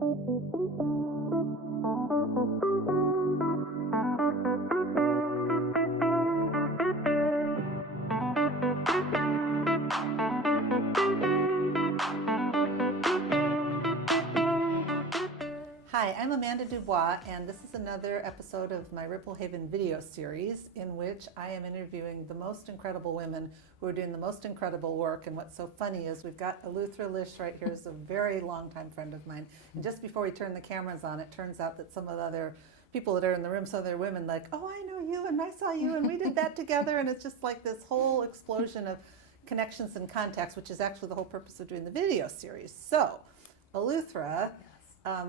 Hi, I'm Amanda Dubois, and this is another episode of my Ripple Haven video series in which I am interviewing the most incredible women who are doing the most incredible work. And what's so funny is we've got Eleuthera Lisch right here, who's a very long-time friend of mine. And just before we turn the cameras on, it turns out that some of the other people that are in the room, some other women, like, oh, I know you, and I saw you, and we did that together. And it's just like this whole explosion of connections and contacts, which is actually the whole purpose of doing the video series. So, Eleuthera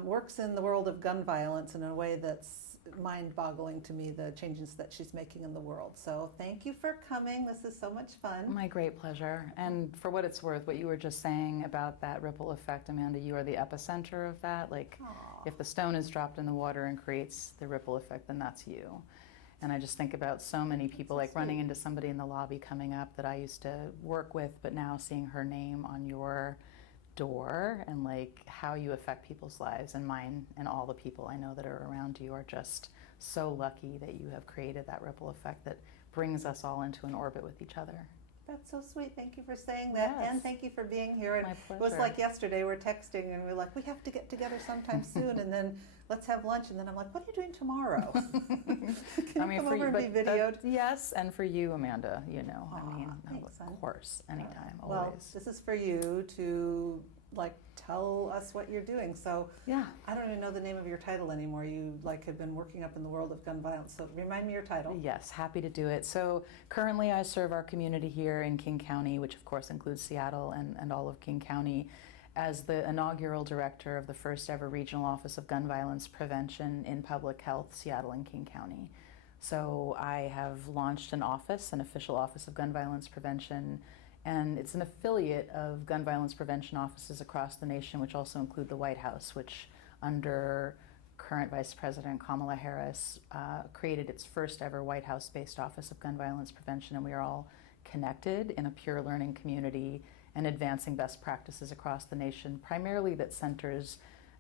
works in the world of gun violence in a way that's mind-boggling to me, the changes that she's making in the world. So thank you for coming. This is so much fun. My great pleasure. And for what it's worth, what you were just saying about that ripple effect, Amanda, you are the epicenter of that. Like, Aww. If the stone is dropped in the water and creates the ripple effect, then that's you. And I just think about so many people, like running into somebody in the lobby coming up that I used to work with, but now seeing her name on your door, and like how you affect people's lives, and mine and all the people I know that are around you are just so lucky that you have created that ripple effect that brings us all into an orbit with each other. That's so sweet. Thank you for saying that. Yes. And thank you for being here. And My pleasure. it was like yesterday, we're texting and we're like, we have to get together sometime soon, and then let's have lunch. And then I'm like, what are you doing tomorrow? Can you come over and be videoed? Yes, and for you, Amanda, you know, Aww, I mean, thanks, of course, anytime, Well, always. this is for you to like tell us what you're doing. So Yeah. I don't even know the name of your title anymore. You like have been working up in the world of gun violence. So remind me your title. Yes, happy to do it. So currently I serve our community here in King County, which of course includes Seattle and all of King County, as the inaugural director of the first ever Regional Office of Gun Violence Prevention in Public Health, Seattle and King County. So I have launched an office, an official office of gun violence prevention, and it's an affiliate of gun violence prevention offices across the nation, which also include the White House, which under current Vice President Kamala Harris created its first ever White House-based Office of Gun Violence Prevention, and we are all connected in a peer learning community and advancing best practices across the nation, primarily that centers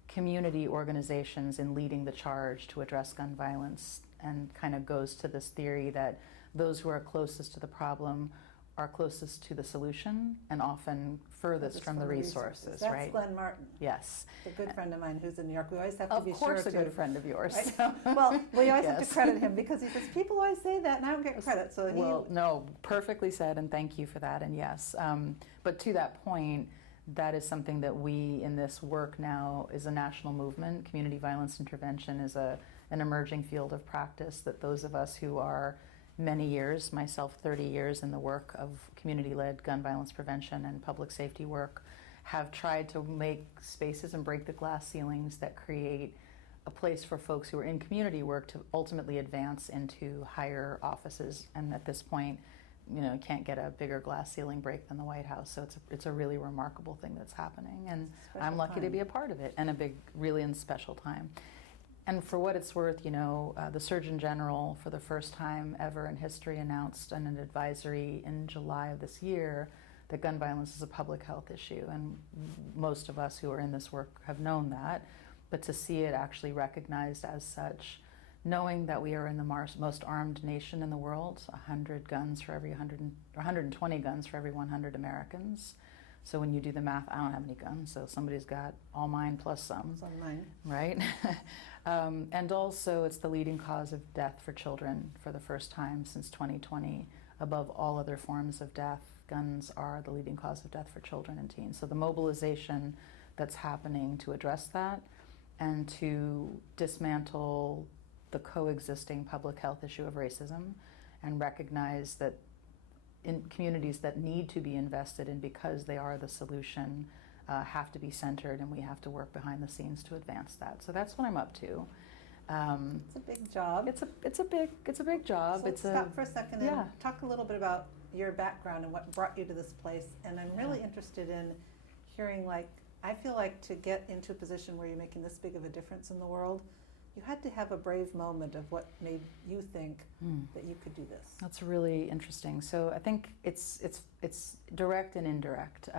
community organizations in leading the charge to address gun violence, and kind of goes to this theory that those who are closest to the problem are closest to the solution and often furthest from the resources, That's right? Glann Martin. Yes. A good friend of mine who's in New York. We always have to be sure to... Of course, a good friend of yours. Right? Well, we always have Yes. to credit him because he says, people always say that and I don't get credit. So he... Well, no, perfectly said, and thank you for that, and yes. But to that point, that is something that we in this work now is a national movement. Community violence intervention is an emerging field of practice that those of us who are many years, myself 30 years in the work of community-led gun violence prevention and public safety work, have tried to make spaces and break the glass ceilings that create a place for folks who are in community work to ultimately advance into higher offices. And at this point, you know, can't get a bigger glass ceiling break than the White House. So it's a really remarkable thing that's happening. And I'm lucky to be a part of it, and a big, really special time. And for what it's worth, you know, the Surgeon General, for the first time ever in history, announced in an advisory in July of this year that gun violence is a public health issue. And most of us who are in this work have known that. But to see it actually recognized as such, knowing that we are in the most armed nation in the world, 100 guns for every 100, or 120 guns for every 100 Americans. So when you do the math, I don't have any guns, so somebody's got all mine plus some. It's on mine. Right? And also it's the leading cause of death for children for the first time since 2020. Above all other forms of death, guns are the leading cause of death for children and teens. So the mobilization that's happening to address that and to dismantle the coexisting public health issue of racism and recognize that in communities that need to be invested in because they are the solution have to be centered, and we have to work behind the scenes to advance that. So that's what I'm up to. It's a big job. It's a big job. So let's stop for a second yeah. and talk a little bit about your background and what brought you to this place. And I'm really interested in hearing, like, I feel like to get into a position where you're making this big of a difference in the world, you had to have a brave moment of what made you think that you could do this. That's really interesting. So I think it's direct and indirect.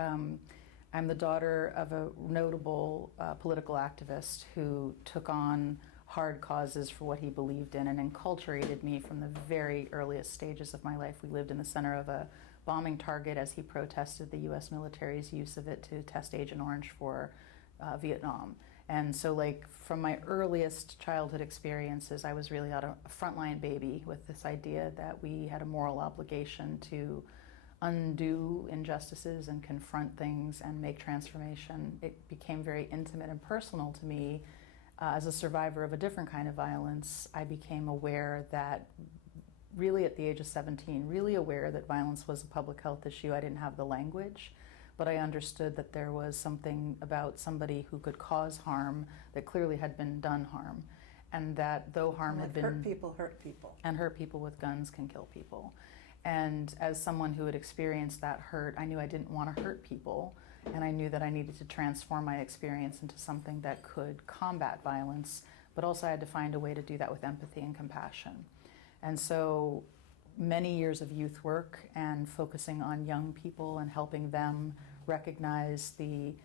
I'm the daughter of a notable political activist who took on hard causes for what he believed in and enculturated me from the very earliest stages of my life. We lived in the center of a bombing target as he protested the U.S. military's use of it to test Agent Orange for Vietnam. And so, like, from my earliest childhood experiences, I was really a frontline baby with this idea that we had a moral obligation to undo injustices and confront things and make transformation. It became very intimate and personal to me. As a survivor of a different kind of violence, I became aware that, really at the age of 17, really aware that violence was a public health issue. I didn't have the language, but I understood that there was something about somebody who could cause harm that clearly had been done harm, and that though harm had been... Hurt people. And hurt people with guns can kill people. And as someone who had experienced that hurt, I knew I didn't want to hurt people, and I knew that I needed to transform my experience into something that could combat violence, but also I had to find a way to do that with empathy and compassion. And so many years of youth work and focusing on young people and helping them recognize the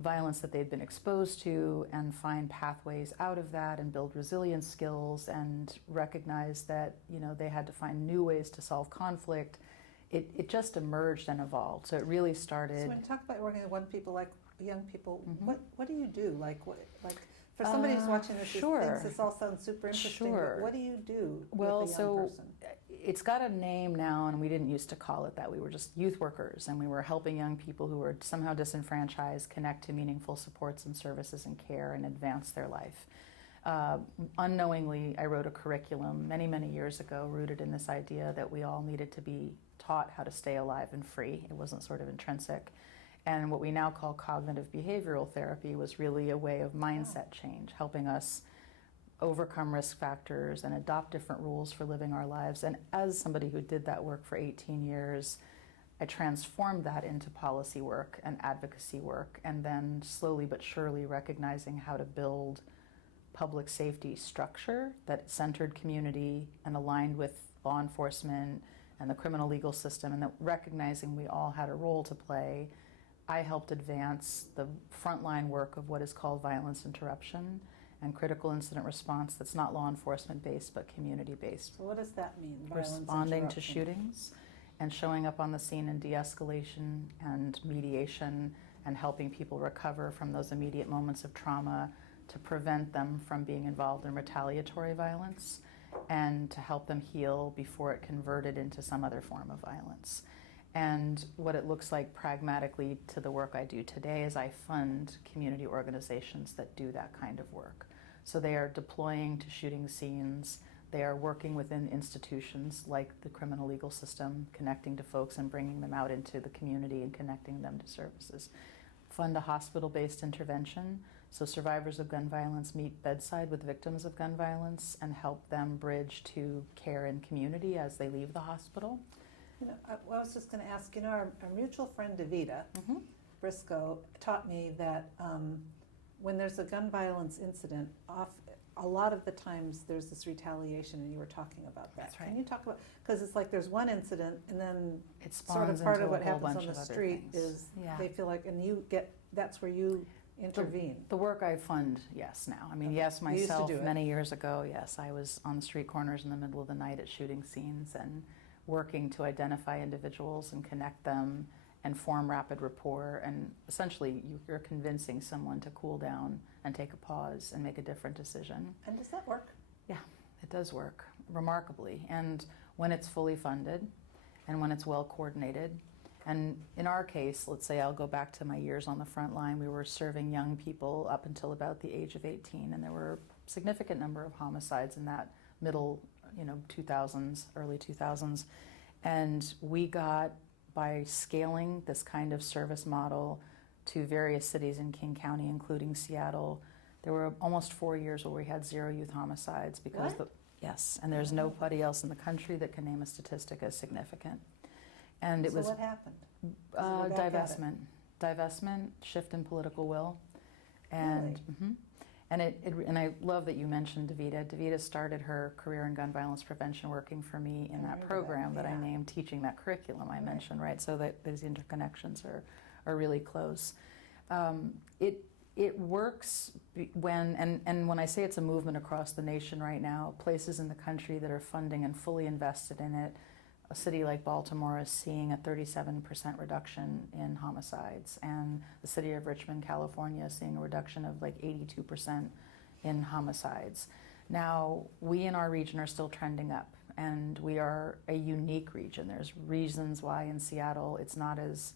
violence that they'd been exposed to and find pathways out of that and build resilience skills and recognize that, you know, they had to find new ways to solve conflict. It just emerged and evolved. So it really started. So when you talk about working with young people, Mm-hmm. what do you do? For somebody who's watching this who sure. thinks this all sounds super interesting, Sure. but what do you do Well, with a young so person? it's got a name now, and we didn't used to call it that. We were just youth workers, and we were helping young people who were somehow disenfranchised connect to meaningful supports and services and care and advance their life. Unknowingly, I wrote a curriculum many, many years ago rooted in this idea that we all needed to be taught how to stay alive and free. It wasn't sort of intrinsic. And what we now call cognitive behavioral therapy was really a way of mindset change, helping us overcome risk factors and adopt different rules for living our lives. And as somebody who did that work for 18 years, I transformed that into policy work and advocacy work, and then slowly but surely recognizing how to build public safety structure that centered community and aligned with law enforcement and the criminal legal system, and that recognizing we all had a role to play. I helped advance the frontline work of what is called violence interruption and critical incident response that's not law enforcement based but community based. So what does that mean? Responding to shootings and showing up on the scene in de-escalation and mediation and helping people recover from those immediate moments of trauma to prevent them from being involved in retaliatory violence and to help them heal before it converted into some other form of violence. And what it looks like pragmatically to the work I do today is I fund community organizations that do that kind of work. So they are deploying to shooting scenes, they are working within institutions like the criminal legal system, connecting to folks and bringing them out into the community and connecting them to services. Fund a hospital-based intervention, so survivors of gun violence meet bedside with victims of gun violence and help them bridge to care and community as they leave the hospital. You know, I was just going to ask, you know, our mutual friend Davida Briscoe taught me that when there's a gun violence incident, a lot of the times there's this retaliation, and you were talking about that. That's right. Can you talk about, because it's like there's one incident, and then It sort of spawns part into of what a whole happens bunch on the of other street things. is Yeah. they feel like, and that's where you intervene. The work I fund, yes, now. I mean, Okay. yes, You used to myself, do it. many years ago, yes, I was on the street corners in the middle of the night at shooting scenes and working to identify individuals and connect them and form rapid rapport. And essentially, you're convincing someone to cool down and take a pause and make a different decision. And does that work? Yeah, it does work remarkably. And when it's fully funded and when it's well coordinated. And in our case, let's say I'll go back to my years on the front line, we were serving young people up until about the age of 18, and there were a significant number of homicides in that middle, 2000s, early 2000s. And we got, by scaling this kind of service model to various cities in King County, including Seattle, there were almost 4 years where we had 0 youth homicides because yes, and there's nobody else in the country that can name a statistic as significant. And it So was what happened? 'Cause we're back at it. divestment, shift in political will, and Really? and I love that you mentioned Davida. Davida started her career in gun violence prevention working for me in I that remember program that, that I yeah. named teaching that curriculum I mentioned, right? So that these interconnections are are really close. It works when, and when I say it's a movement across the nation right now, places in the country that are funding and fully invested in it, a city like Baltimore is seeing a 37% reduction in homicides, and the city of Richmond, California is seeing a reduction of like 82% in homicides. Now, we in our region are still trending up, and we are a unique region. There's reasons why in Seattle it's not as,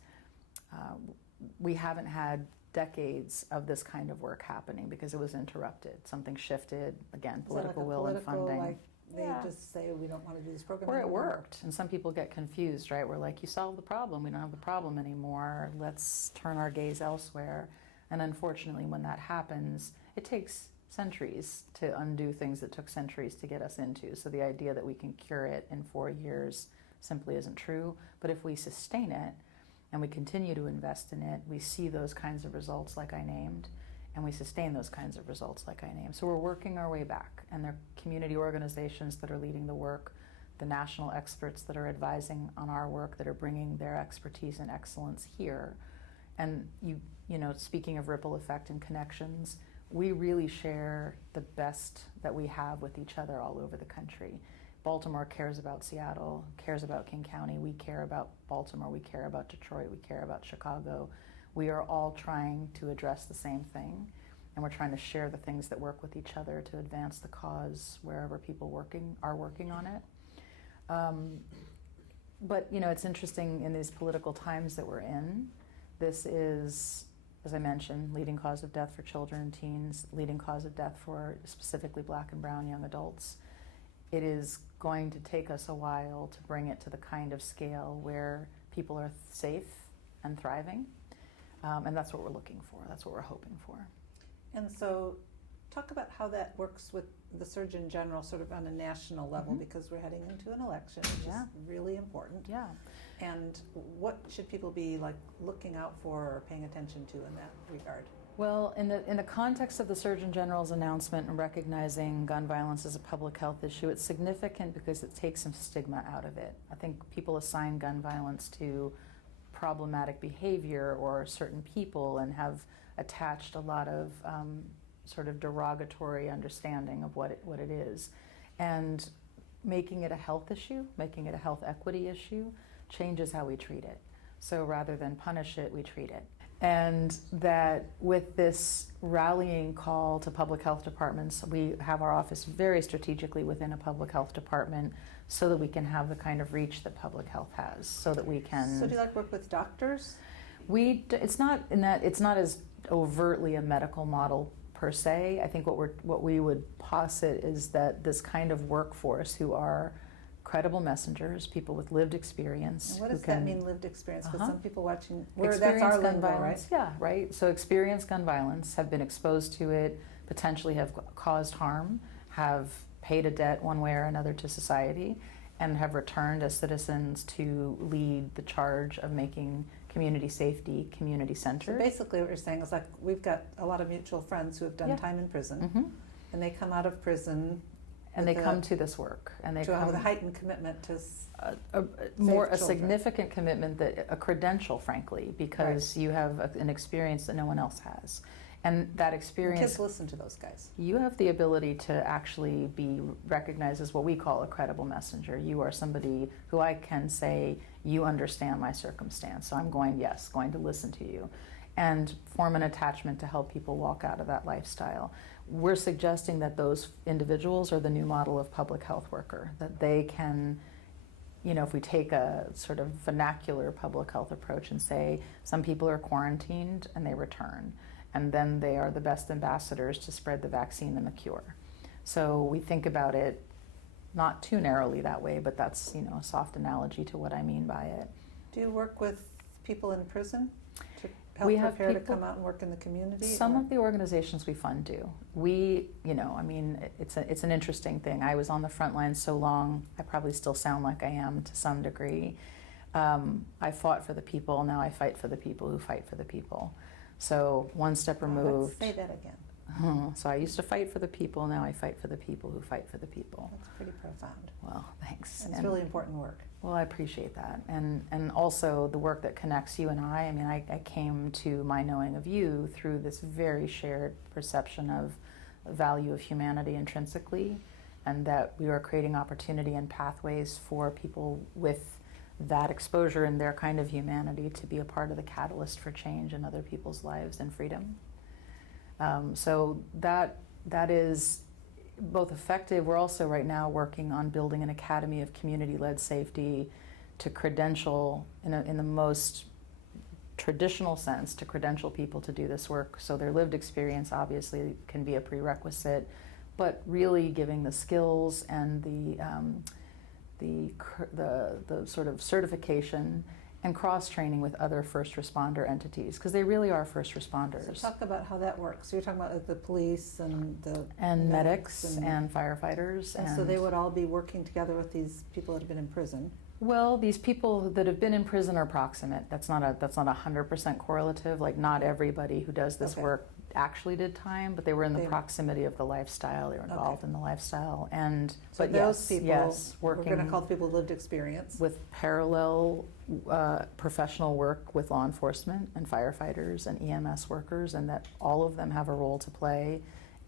we haven't had decades of this kind of work happening because it was interrupted. Something shifted, again, political will and funding. Like they just say, we don't want to do this program or anymore. It worked, and some people get confused, right? We're like, you solved the problem, we don't have the problem anymore, let's turn our gaze elsewhere. And unfortunately, when that happens, it takes centuries to undo things that took centuries to get us into. So the idea that we can cure it in 4 years simply isn't true. But if we sustain it, and we continue to invest in it, we see those kinds of results like I named, and we sustain those kinds of results like I named. So we're working our way back, and there are community organizations that are leading the work, the national experts that are advising on our work, that are bringing their expertise and excellence here. And you know, speaking of ripple effect and connections, we really share the best that we have with each other all over the country. Baltimore cares about Seattle, cares about King County, we care about Baltimore, we care about Detroit, we care about Chicago. We are all trying to address the same thing, and we're trying to share the things that work with each other to advance the cause wherever people are working on it. But you know, it's interesting in these political times that we're in. This is, as I mentioned, leading cause of death for children and teens, leading cause of death for specifically Black and brown young adults. It is going to take us a while to bring it to the kind of scale where people are safe and thriving. And that's what we're looking for. That's what we're hoping for. And so talk about how that works with the Surgeon General sort of on a national level, because we're heading into an election, which is really important. Yeah. And what should people be like looking out for or paying attention to in that regard? Well, in the context of the Surgeon General's announcement and recognizing gun violence as a public health issue, it's significant because it takes some stigma out of it. I think people assign gun violence to problematic behavior or certain people and have attached a lot of sort of derogatory understanding of what it is. And making it a health issue, making it a health equity issue, changes how we treat it. So rather than punish it, we treat it. And that with this rallying call to public health departments, we have our office very strategically within a public health department so that we can have the kind of reach that public health has, so that we can... So do you like work with doctors? It's not as overtly a medical model per se. I think what we would posit is that this kind of workforce who are credible messengers, people with lived experience. And what does that mean, lived experience? Because some people watching, that's experienced our gun lingo, violence, right? yeah, right. So experienced gun violence, have been exposed to it, potentially have caused harm, have paid a debt one way or another to society, and have returned as citizens to lead the charge of making community safety community-centered. So basically what you're saying is like, we've got a lot of mutual friends who have done time in prison, and they come out of prison and they come to this work, and they come with a heightened commitment to a significant commitment, that a credential, frankly, because you have an experience that no one else has, and that experience. And kids listen to those guys. You have the ability to actually be recognized as what we call a credible messenger. You are somebody who I can say, you understand my circumstance, so I'm going to listen to you, and form an attachment to help people walk out of that lifestyle. We're suggesting that those individuals are the new model of public health worker, that they can, you know, if we take a sort of vernacular public health approach and say some people are quarantined and they return, and then they are the best ambassadors to spread the vaccine and the cure. So we think about it not too narrowly that way, but that's, you know, a soft analogy to what I mean by it. Do you work with people in prison to help prepare to come out and work in the community? Some of the organizations we fund do. We, you know, I mean, it's an interesting thing. I was on the front lines so long, I probably still sound like I am to some degree. I fought for the people, now I fight for the people who fight for the people. So one step removed. Let's say that again. So I used to fight for the people, now I fight for the people who fight for the people. That's pretty profound. Well, thanks. It's really important work. Well, I appreciate that. And also the work that connects you and I mean, I came to my knowing of you through this very shared perception of value of humanity intrinsically, and that we are creating opportunity and pathways for people with that exposure and their kind of humanity to be a part of the catalyst for change in other people's lives and freedom. So that is both effective. We're also right now working on building an academy of community-led safety to credential, in the most traditional sense, to credential people to do this work. So their lived experience obviously can be a prerequisite, but really giving the skills and the sort of certification and cross-training with other first responder entities, because they really are first responders. So talk about how that works. So you're talking about the police and the medics and firefighters. And so they would all be working together with these people that have been in prison. Well, these people that have been in prison are proximate. That's not 100% correlative. Like, not everybody who does this work actually did time, but they were in the proximity of the lifestyle. They were involved in the lifestyle. And so but those people, working, we're going to call people lived experience, with parallel professional work with law enforcement and firefighters and EMS workers, and that all of them have a role to play.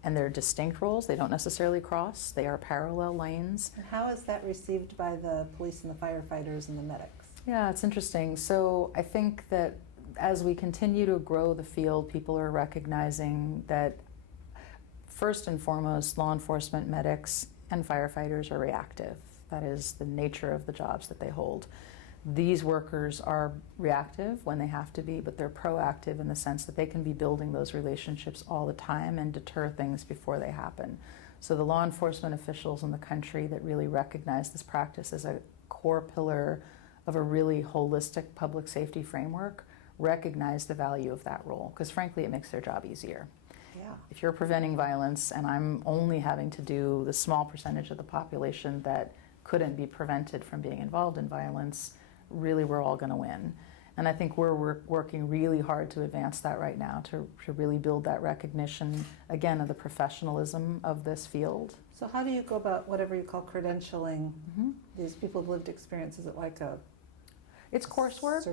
And they're distinct roles. They don't necessarily cross. They are parallel lanes. And how is that received by the police and the firefighters and the medics? Yeah, it's interesting. So I think that as we continue to grow the field, people are recognizing that first and foremost, law enforcement, medics, and firefighters are reactive. That is the nature of the jobs that they hold. These workers are reactive when they have to be, but they're proactive in the sense that they can be building those relationships all the time and deter things before they happen. So the law enforcement officials in the country that really recognize this practice as a core pillar of a really holistic public safety framework recognize the value of that role, because frankly it makes their job easier. Yeah. If you're preventing violence and I'm only having to do the small percentage of the population that couldn't be prevented from being involved in violence, really we're all going to win. And I think we're working really hard to advance that right now, to really build that recognition, again, of the professionalism of this field. So how do you go about whatever you call credentialing these people with lived experience? Is it like a It's coursework.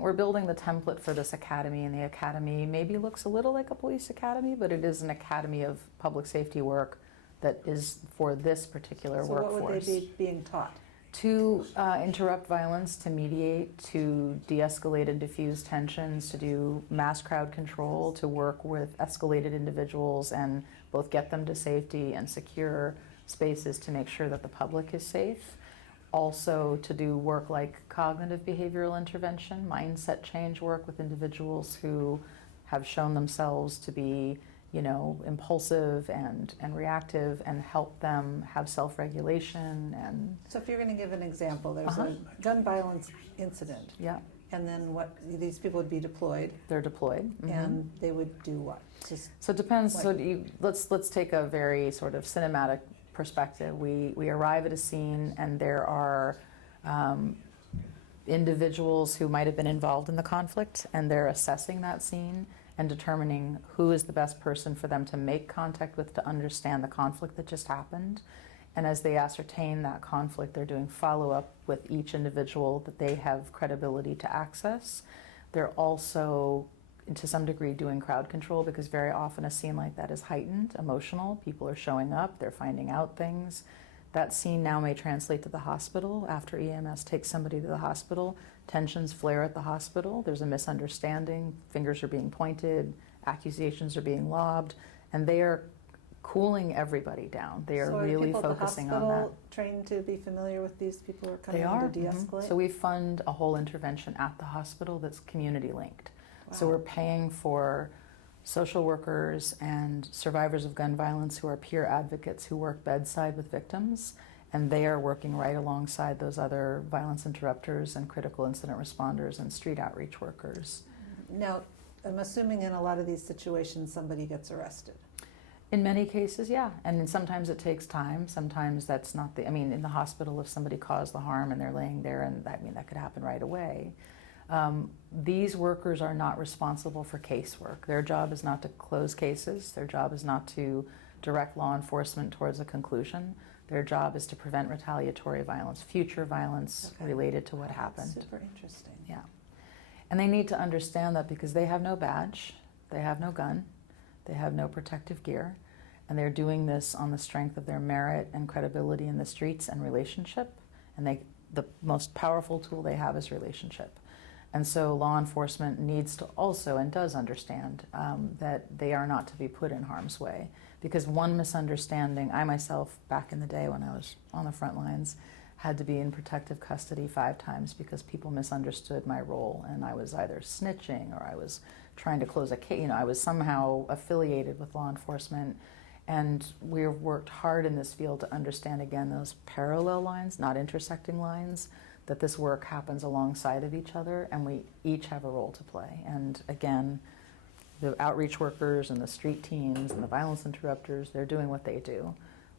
We're building the template for this academy, and the academy maybe looks a little like a police academy, but it is an academy of public safety work that is for this particular workforce. So what would they be being taught? To interrupt violence, to mediate, to de-escalate and diffuse tensions, to do mass crowd control, to work with escalated individuals and both get them to safety and secure spaces to make sure that the public is safe. Also to do work like cognitive behavioral intervention, mindset change work with individuals who have shown themselves to be, impulsive and reactive, and help them have self-regulation. And so if you're going to give an example, there's a gun violence incident. Yeah. And then what, these people would be deployed. They're deployed. And they would do what? So it depends. Let's take a very sort of cinematic perspective. We arrive at a scene, and there are individuals who might have been involved in the conflict, and they're assessing that scene and determining who is the best person for them to make contact with to understand the conflict that just happened. And as they ascertain that conflict, they're doing follow-up with each individual that they have credibility to access. They're also, to some degree, doing crowd control, because very often a scene like that is heightened, emotional. People are showing up, they're finding out things. That scene now may translate to the hospital. After EMS takes somebody to the hospital, tensions flare at the hospital. There's a misunderstanding, fingers are being pointed, accusations are being lobbed, and they are cooling everybody down. They are really focusing on that. So are people at the hospital trained to be familiar with these people who are coming in to de-escalate? So we fund a whole intervention at the hospital that's community linked. Wow. So we're paying for social workers and survivors of gun violence who are peer advocates who work bedside with victims, and they are working right alongside those other violence interrupters and critical incident responders and street outreach workers. Now, I'm assuming in a lot of these situations somebody gets arrested. In many cases, yeah, and sometimes it takes time. Sometimes that's not in the hospital, if somebody caused the harm and they're laying there, and that could happen right away. These workers are not responsible for casework. Their job is not to close cases. Their job is not to direct law enforcement towards a conclusion. Their job is to prevent retaliatory violence, future violence related to what happened. Super interesting. Yeah. And they need to understand that because they have no badge, they have no gun, they have no protective gear, and they're doing this on the strength of their merit and credibility in the streets and relationship. And the most powerful tool they have is relationship. And so law enforcement needs to also, and does understand, that they are not to be put in harm's way. Because one misunderstanding, I myself, back in the day when I was on the front lines, had to be in protective custody 5 times because people misunderstood my role, and I was either snitching or I was trying to close a case. You know, I was somehow affiliated with law enforcement. And we've worked hard in this field to understand, again, those parallel lines, not intersecting lines, that this work happens alongside of each other, and we each have a role to play. And again, the outreach workers and the street teams and the violence interrupters, they're doing what they do.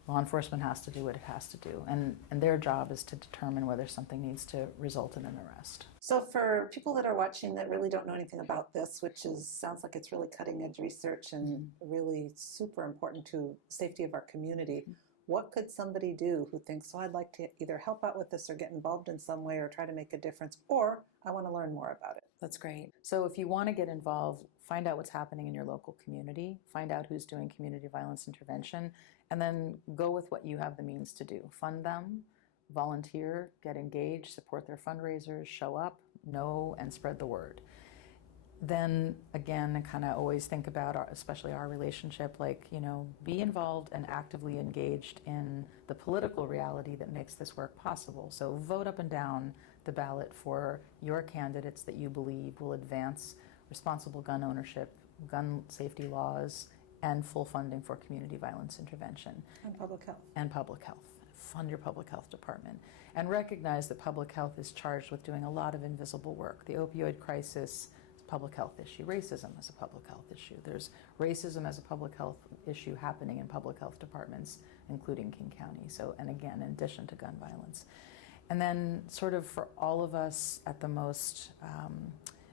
Law enforcement has to do what it has to do. And their job is to determine whether something needs to result in an arrest. So for people that are watching that really don't know anything about this, which sounds like it's really cutting edge research and really super important to the safety of our community, what could somebody do who thinks, oh, I'd like to either help out with this or get involved in some way or try to make a difference, or I want to learn more about it? That's great. So if you want to get involved, find out what's happening in your local community, find out who's doing community violence intervention, and then go with what you have the means to do. Fund them, volunteer, get engaged, support their fundraisers, show up, know, and spread the word. Then again, kind of always think about especially our relationship, like, you know, be involved and actively engaged in the political reality that makes this work possible. So vote up and down the ballot for your candidates that you believe will advance responsible gun ownership, gun safety laws, and full funding for community violence intervention. And public health. And public health. Fund your public health department. And recognize that public health is charged with doing a lot of invisible work. The opioid crisis is a public health issue. Racism is a public health issue. There's racism as a public health issue happening in public health departments, including King County. So, and again, in addition to gun violence. And then sort of for all of us at the most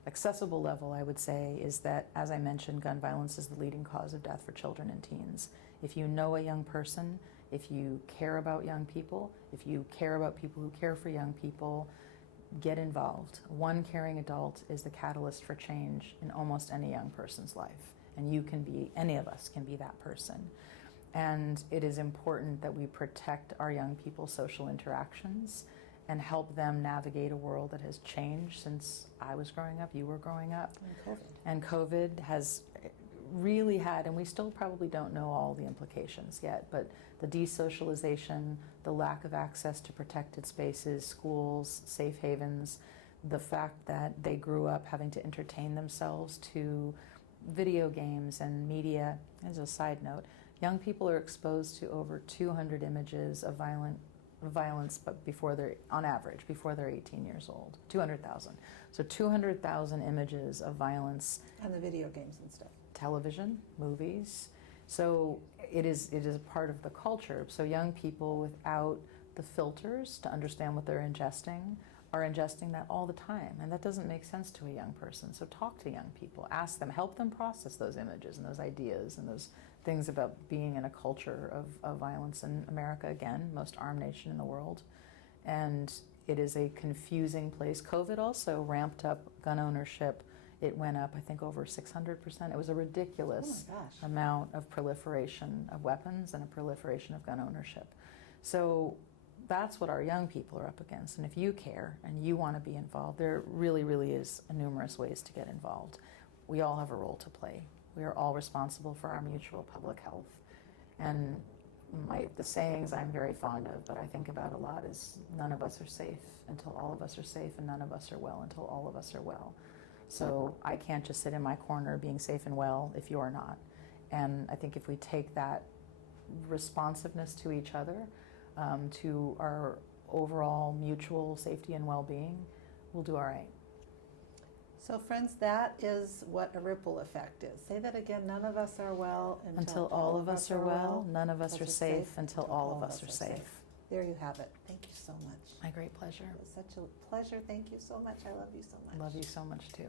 accessible level, I would say, is that, as I mentioned, gun violence is the leading cause of death for children and teens. If you know a young person, if you care about young people, if you care about people who care for young people, get involved. One caring adult is the catalyst for change in almost any young person's life. And you can be, any of us can be that person. And it is important that we protect our young people's social interactions and help them navigate a world that has changed since I was growing up, you were growing up. And COVID has really had, and we still probably don't know all the implications yet, but the desocialization, the lack of access to protected spaces, schools, safe havens, the fact that they grew up having to entertain themselves to video games and media. As a side note, young people are exposed to over 200 images of violence, but before they're, on average, before they're 18 years old. 200,000. So 200,000 images of violence. And the video games and stuff. Television, movies. So it is a part of the culture. So young people without the filters to understand what they're ingesting are ingesting that all the time. And that doesn't make sense to a young person. So talk to young people, ask them, help them process those images and those ideas and those things about being in a culture of violence in America, again, most armed nation in the world. And it is a confusing place. COVID also ramped up gun ownership. It went up, I think, over 600%. It was a ridiculous amount of proliferation of weapons and a proliferation of gun ownership. So that's what our young people are up against. And if you care and you want to be involved, there really, really is numerous ways to get involved. We all have a role to play. We are all responsible for our mutual public health. And the sayings I'm very fond of, but I think about a lot, is none of us are safe until all of us are safe, and none of us are well until all of us are well. So I can't just sit in my corner being safe and well if you're not. And I think if we take that responsiveness to each other, to our overall mutual safety and well-being, we'll do all right. So friends, that is what a ripple effect is. Say that again. None of us are well until all of us are well. None of us are safe until all of us are safe. there you have it. Thank you so much. My great pleasure. It was such a pleasure. Thank you so much. I love you so much. Love you so much too.